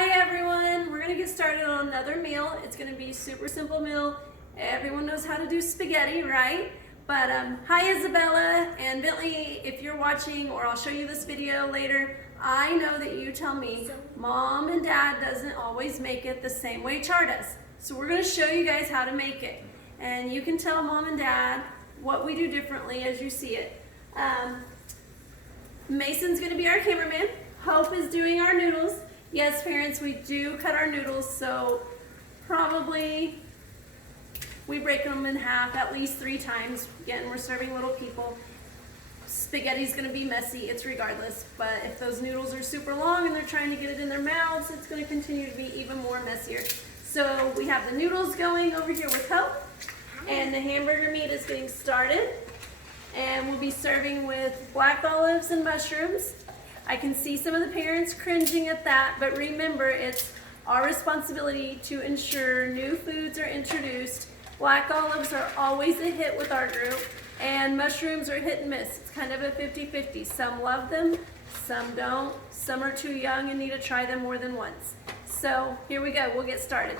Hi everyone, we're gonna get started on another meal. It's gonna be a super simple meal. Everyone knows how to do spaghetti, right? But hi Isabella and Bentley, if you're watching, or I'll show you this video later, I know that you tell me mom and dad doesn't always make it the same way Char does. So we're gonna show you guys how to make it. And you can tell mom and dad what we do differently as you see it. Mason's gonna be our cameraman. Hope is doing our noodles. Yes, parents, we do cut our noodles, so probably we break them in half at least 3 times. Again, we're serving little people. Spaghetti's gonna be messy, it's regardless, but if those noodles are super long and they're trying to get it in their mouths, it's gonna continue to be even more messier. So we have the noodles going over here with Hope, and the hamburger meat is getting started. And we'll be serving with black olives and mushrooms. I can see some of the parents cringing at that, but remember, it's our responsibility to ensure new foods are introduced. Black olives are always a hit with our group, and mushrooms are hit and miss. It's kind of a 50-50. Some love them, some don't. Some are too young and need to try them more than once. So here we go, we'll get started.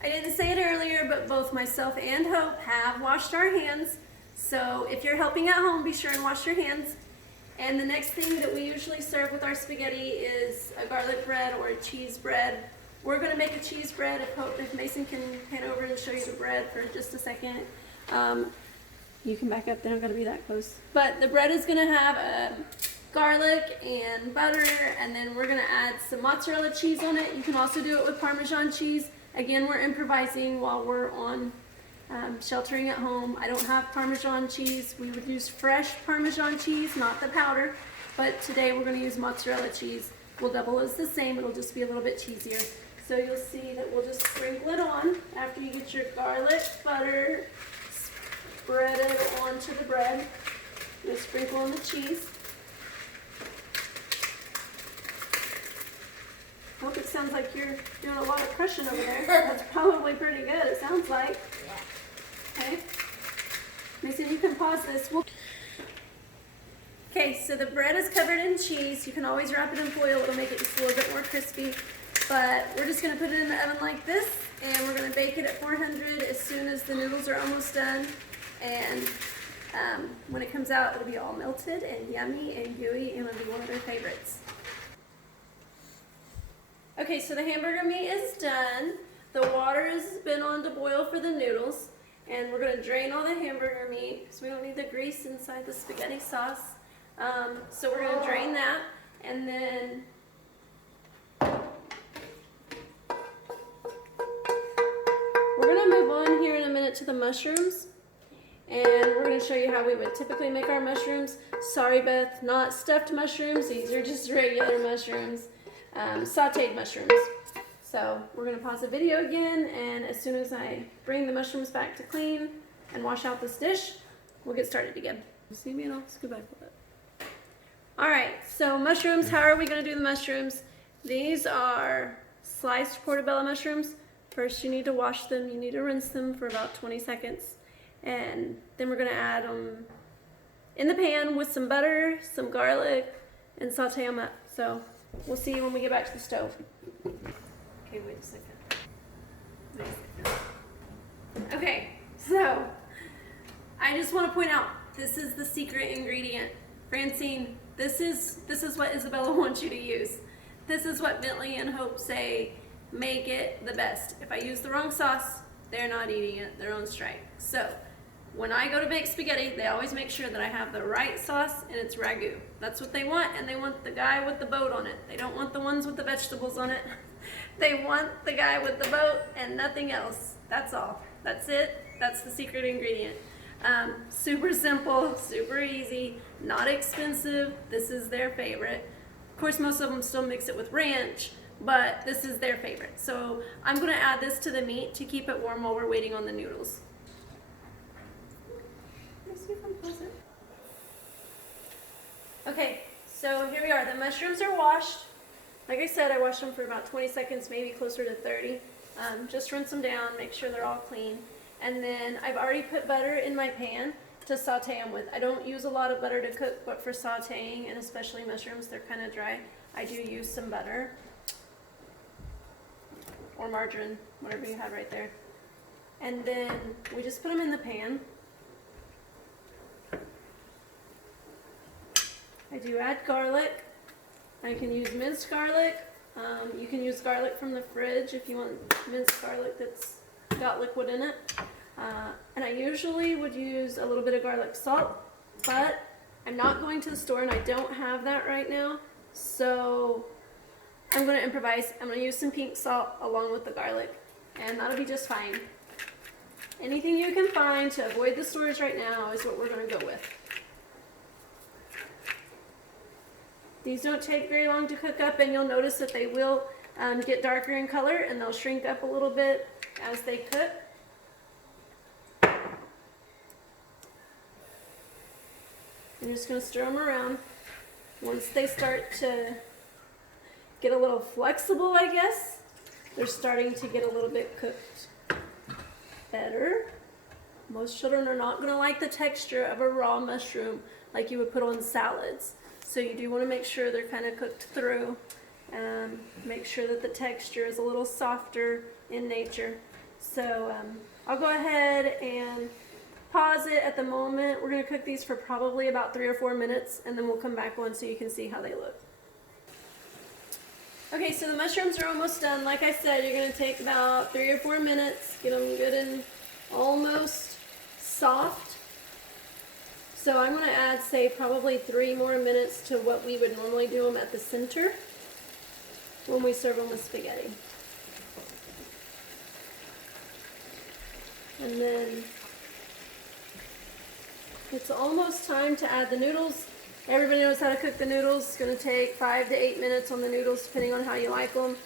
I didn't say it earlier, but both myself and Hope have washed our hands. So if you're helping at home, be sure and wash your hands. And the next thing that we usually serve with our spaghetti is a garlic bread or a cheese bread. We're going to make a cheese bread. If Mason can pan over and show you the bread for just a second. You can back up, they don't got to be that close. But the bread is going to have garlic and butter, and then we're going to add some mozzarella cheese on it. You can also do it with Parmesan cheese. Again, we're improvising while we're on sheltering at home. I don't have Parmesan cheese. We would use fresh Parmesan cheese, not the powder. But today we're going to use mozzarella cheese. We'll double as the same. It'll just be a little bit cheesier. So you'll see that we'll just sprinkle it on after you get your garlic, butter, spread it onto the bread. You'll sprinkle on the cheese. I hope it sounds like you're doing a lot of crushing over there. That's probably pretty good, it sounds like. Yeah. Okay. Mason, you can pause this. Okay, so the bread is covered in cheese. You can always wrap it in foil. It'll make it just a little bit more crispy. But we're just going to put it in the oven like this, and we're going to bake it at 400 as soon as the noodles are almost done. And when it comes out, it'll be all melted and yummy and gooey, and it'll be one of their favorites. Okay, so the hamburger meat is done. The water has been on to boil for the noodles, and we're going to drain all the hamburger meat because we don't need the grease inside the spaghetti sauce. So we're going to drain that, and then we're going to move on here in a minute to the mushrooms, and we're going to show you how we would typically make our mushrooms. Sorry, Beth, not stuffed mushrooms. These are just regular mushrooms. Sauteed mushrooms. So we're going to pause the video again, and as soon as I bring the mushrooms back to clean and wash out this dish, we'll get started again. See me, and I'll scoot back a little bit. Alright, so mushrooms, how are we going to do the mushrooms? These are sliced portobello mushrooms. First you need to wash them, you need to rinse them for about 20 seconds, and then we're going to add them in the pan with some butter, some garlic, and saute them up. So we'll see you when we get back to the stove. Okay, wait a second. Okay, so I just want to point out, this is the secret ingredient. Francine, this is what Isabella wants you to use. This is what Bentley and Hope say make it the best. If I use the wrong sauce, they're not eating it, they're on strike. So when I go to make spaghetti, they always make sure that I have the right sauce and it's ragu. That's what they want, and they want the guy with the boat on it. They don't want the ones with the vegetables on it. They want the guy with the boat and nothing else. That's all. That's it. That's the secret ingredient. Super simple, super easy, not expensive. This is their favorite. Of course, most of them still mix it with ranch, but this is their favorite. So I'm going to add this to the meat to keep it warm while we're waiting on the noodles. Okay, so here we are. The mushrooms are washed. Like I said, I washed them for about 20 seconds, maybe closer to 30. Just rinse them down, make sure they're all clean. And then I've already put butter in my pan to saute them with. I don't use a lot of butter to cook, but for sauteing, and especially mushrooms, they're kind of dry, I do use some butter or margarine, whatever you have right there. And then we just put them in the pan. I do add garlic. I can use minced garlic. You can use garlic from the fridge if you want minced garlic that's got liquid in it. And I usually would use a little bit of garlic salt, but I'm not going to the store and I don't have that right now. So I'm going to improvise. I'm going to use some pink salt along with the garlic, and that'll be just fine. Anything you can find to avoid the stores right now is what we're going to go with. These don't take very long to cook up, and you'll notice that they will get darker in color and they'll shrink up a little bit as they cook. I'm just going to stir them around. Once they start to get a little flexible, I guess, they're starting to get a little bit cooked better. Most children are not going to like the texture of a raw mushroom like you would put on salads. So you do want to make sure they're kind of cooked through. Make sure that the texture is a little softer in nature. So I'll go ahead and pause it at the moment. We're going to cook these for probably about 3 or 4 minutes, and then we'll come back on so you can see how they look. Okay, so the mushrooms are almost done. Like I said, you're going to take about 3 or 4 minutes, get them good and almost soft. So I'm going to add, say, probably 3 more minutes to what we would normally do them at the center when we serve them with spaghetti. And then it's almost time to add the noodles. Everybody knows how to cook the noodles. It's going to take 5 to 8 minutes on the noodles, depending on how you like them.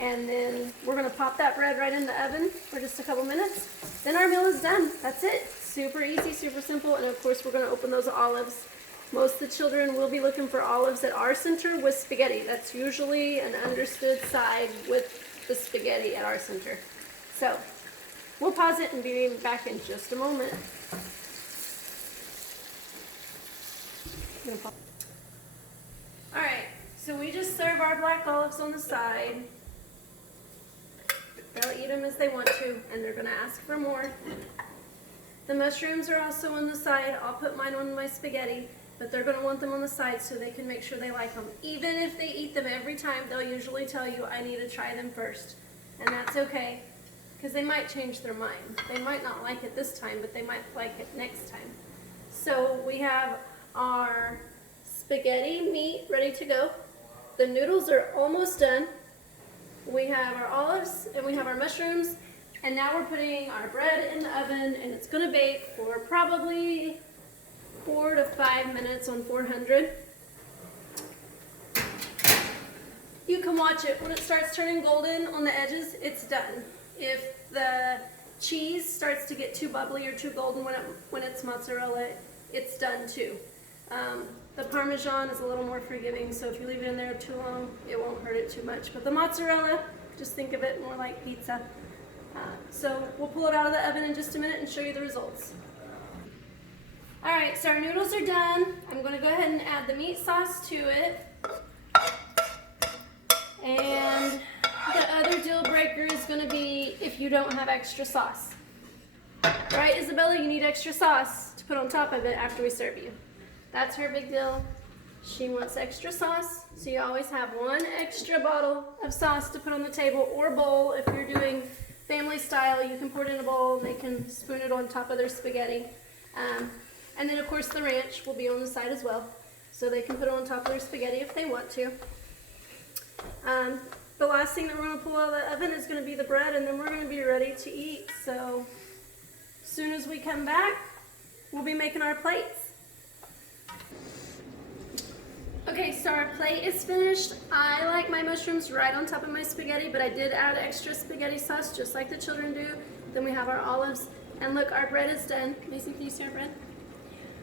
And then we're going to pop that bread right in the oven for just a couple minutes. Then our meal is done. That's it. Super easy, super simple. And of course, we're going to open those olives. Most of the children will be looking for olives at our center with spaghetti. That's usually an understood side with the spaghetti at our center. So we'll pause it and be back in just a moment. Alright, so we just serve our black olives on the side. They'll eat them as they want to, and they're going to ask for more. The mushrooms are also on the side. I'll put mine on my spaghetti, but they're going to want them on the side so they can make sure they like them. Even if they eat them every time, they'll usually tell you, I need to try them first. And that's okay, because they might change their mind. They might not like it this time, but they might like it next time. So we have our spaghetti meat ready to go. The noodles are almost done. We have our olives and we have our mushrooms, and now we're putting our bread in the oven, and it's going to bake for probably 4 to 5 minutes on 400. You can watch it. When it starts turning golden on the edges, it's done. If the cheese starts to get too bubbly or too golden when it's mozzarella, it's done too. The Parmesan is a little more forgiving, so if you leave it in there too long, it won't hurt it too much. But the mozzarella, just think of it more like pizza. So we'll pull it out of the oven in just a minute and show you the results. Alright, so our noodles are done. I'm going to go ahead and add the meat sauce to it. And the other deal breaker is going to be if you don't have extra sauce. Right, Isabella, you need extra sauce to put on top of it after we serve you. That's her big deal. She wants extra sauce, so you always have 1 extra bottle of sauce to put on the table or bowl. If you're doing family style, you can pour it in a bowl and they can spoon it on top of their spaghetti. And then of course the ranch will be on the side as well, so they can put it on top of their spaghetti if they want to. The last thing that we're going to pull out of the oven is going to be the bread, and then we're going to be ready to eat. So as soon as we come back, we'll be making our plates. Okay, so our plate is finished. I like my mushrooms right on top of my spaghetti, but I did add extra spaghetti sauce just like the children do. Then we have our olives, and look, our bread is done. Mason, can you see our bread?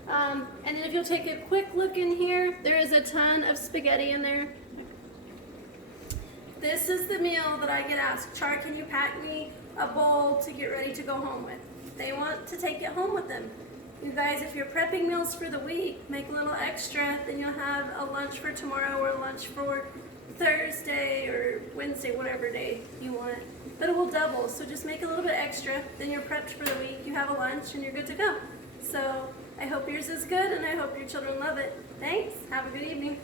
And then if you'll take a quick look in here, there is a ton of spaghetti in there. This is the meal that I get asked, Char, can you pack me a bowl to get ready to go home with? They want to take it home with them. You guys, if you're prepping meals for the week, make a little extra, then you'll have a lunch for tomorrow or lunch for Thursday or Wednesday, whatever day you want. But it will double, so just make a little bit extra, then you're prepped for the week, you have a lunch, and you're good to go. So I hope yours is good, and I hope your children love it. Thanks, have a good evening.